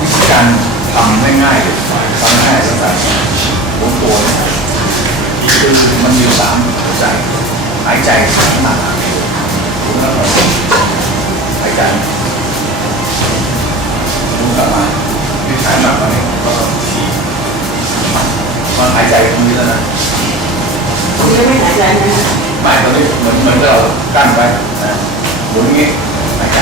วิธีการทำง่ายๆเลยทำง่ายสำหรับหัวตัวเนี่คือมันมีสามหัวใจหายใจสามหนักผมแล้วก็หายใจดูกลับมาที่ถ่ายหนักมาเนี่ยก็ทีมันหายใจตรงนี้แล้วนะคุณยังไม่หายใจนะไม่ตอนนี้เหมือนเหมือนเรากั้นไว้นะหมุนอย่างงี้หายใจ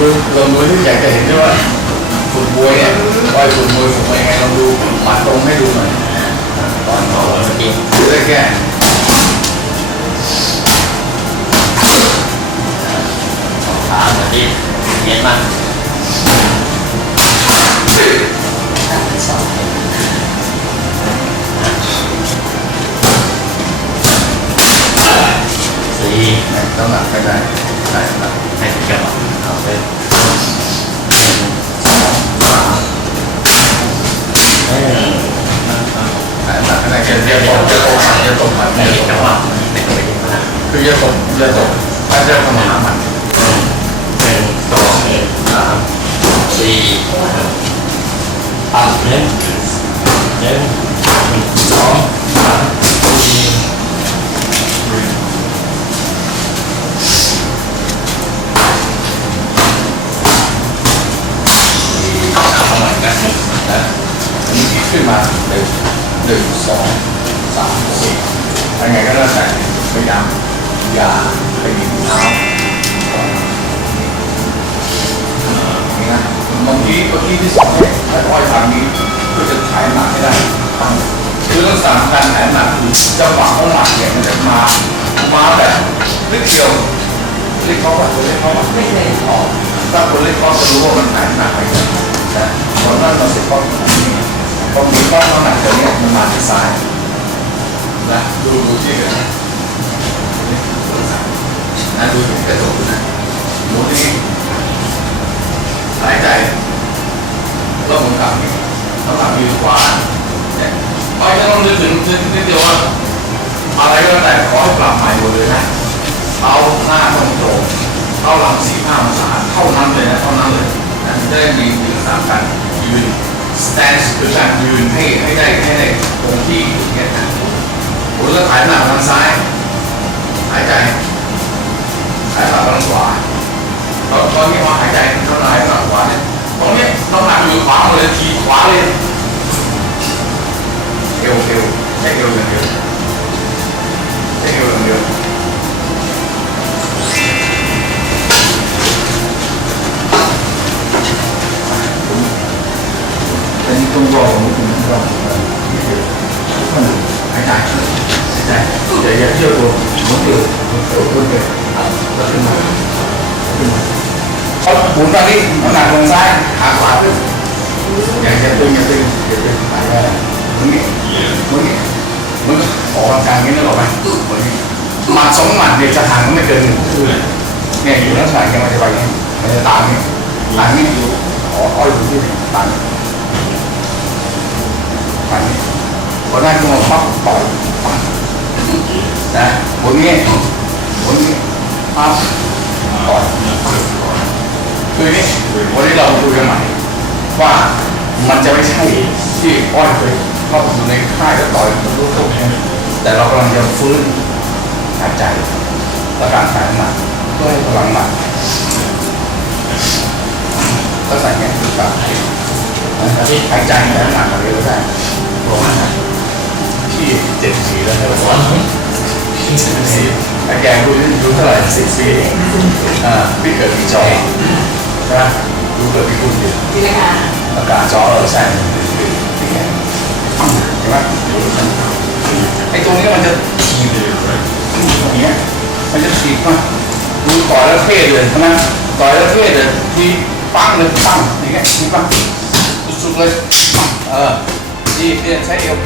ลองดูลอที่อยากจะเห็นด้วยว่าฝึกมวยเนี่ยว่าฝึกมวยฝึกมายังไงลองดูหมัดตรงให้ดูหน่อยตอนต่อเมื่อกี้จะได้แก้ขาเมื่อกี้เห็นมั้ยสี่ต้องหนักให้ได้ ตกจะตกมันจะตกมันไม่เห็นจังหวะต้องไปดูมันคือจะตกจะตกถ้าจะทำหามันหนึ่งสองสามสี่อะหนึ่งหนึ่งสองสามสี่สามหนกันนะนนี้คิดขึ้นมาหนึ่งหนึ่งสอง สามสี่ยังไงก็แล้วแต่พยายามอย่าไปหยิบเท้านี่นะบางทีเมื่อกี้ที่สองเนี่ยถ้าอ้อยทางนี้เพื่อจะถ่ายหนักให้ได้คือลักษณะการถ่ายหนักคือจังหวะของหมัดเนี่ยมันจะมามาแบบนิดเดียวเรียกเขาแบบเรียกเขาแบบไม่เคยออกถ้าคนเล่นกอล์ฟจะรู้ว่ามันหายหนักไปนะตอนนั้นเราเสร็จกอล์ฟพอมีกอล์ฟน้ำหนักตัวนี้มันมาที่ซ้าย นะดูดูที่เลยนะนะดูกระจกนะดูนี่หายใจแล้วผมกลับนี่น้ำหนักอยู่ขวาเนี่ยไปจะต้องนึกถึงนึกนิดเดียวว่าอะไรก็แล้วแต่ขอให้ปรับใหม่หมดเลยนะเอาหน้าตรงตรงเข้าหลังสี่ห้าองศาเท่านั้นเลยนะเท่านั้นเลยนะจะได้มีมีลักษณะการยืน stance คือการยืนให้ให้ได้ให้ได้คงที่อย่างเงี้ยนะ คุณก็ถ่ายหนักทางซ้ายหายใจหายหลังทางขวาตอนตอนนี้พอหายใจเข้าหายหลังขวาเนี่ยตรงเนี้ยน้ำหนักอยู่ขวาหมดเลยทีขวาเลยเอวเอวใช่เอวอย่างเดียวใช่เอวอย่างเดียวเป็นตัวรองของคุณรองคนหายใจหายใจอย่าอย่าเชื่อตัวมุนตัวหมุนตัวขึ้นไปแล้วขึ้นมาขึ้นมาหมุนตอนนี้น้ำหนักลงซ้ายขาขวาขึ้นอย่าอย่าตึงอย่าตึงอย่าตึงหายไปมึงนี่มึงนี่มึงออกกำลังกายงี้นึกออกไหมมึงนี่หมัดสองหมัดเนี่ยจะห่างไม่เกินหนึ่งเนี่ยอยู่ลักษณะยังมันจะไปอย่างนี้มันจะตามนี่ตามนี่อยู่อขออยู่ที่นี่ตามนี่ พอได้ตัวปั๊บต่อยนะหมุนงี้หมุนงี้ปั๊บต่อยคือนี่วันนี้เราคุยกันใหม่ว่ามันจะไม่ใช่ที่อ้อยเคยเข้าอยู่ในค่ายแล้วต่อยมันรู้ตัวแต่เรากำลังจะฟื้นหายใจและการถ่ายหนักเพื่อให้พลังหนักก็ใส่เงี้ยคือการหายใจหายน้ำหนักอะไรก็ได้ประมาณนั้นที่ เจ็ดสีแล้วใช่ไหมสอนสิบสี่ไอ้แกคุณรู้เท่าไหร่สิบปีเองอ่าพี่เกิดปีจอใช่ไหมรู้เกิดปีกุลอยู่ทีละค่ะอากาศจอเออใช่พี่แกใช่ไหมไอ้ตรงนี้มันจะถีบตรงนี้มันจะถีมาดูต่อยแล้วเท่เลยใช่ไหมต่อยแล้วเท่เลยทีปั้งเลยปั้งอย่างเงี้ยทีปั้งสุดๆเลยเออดีเนี่ยใช้เอว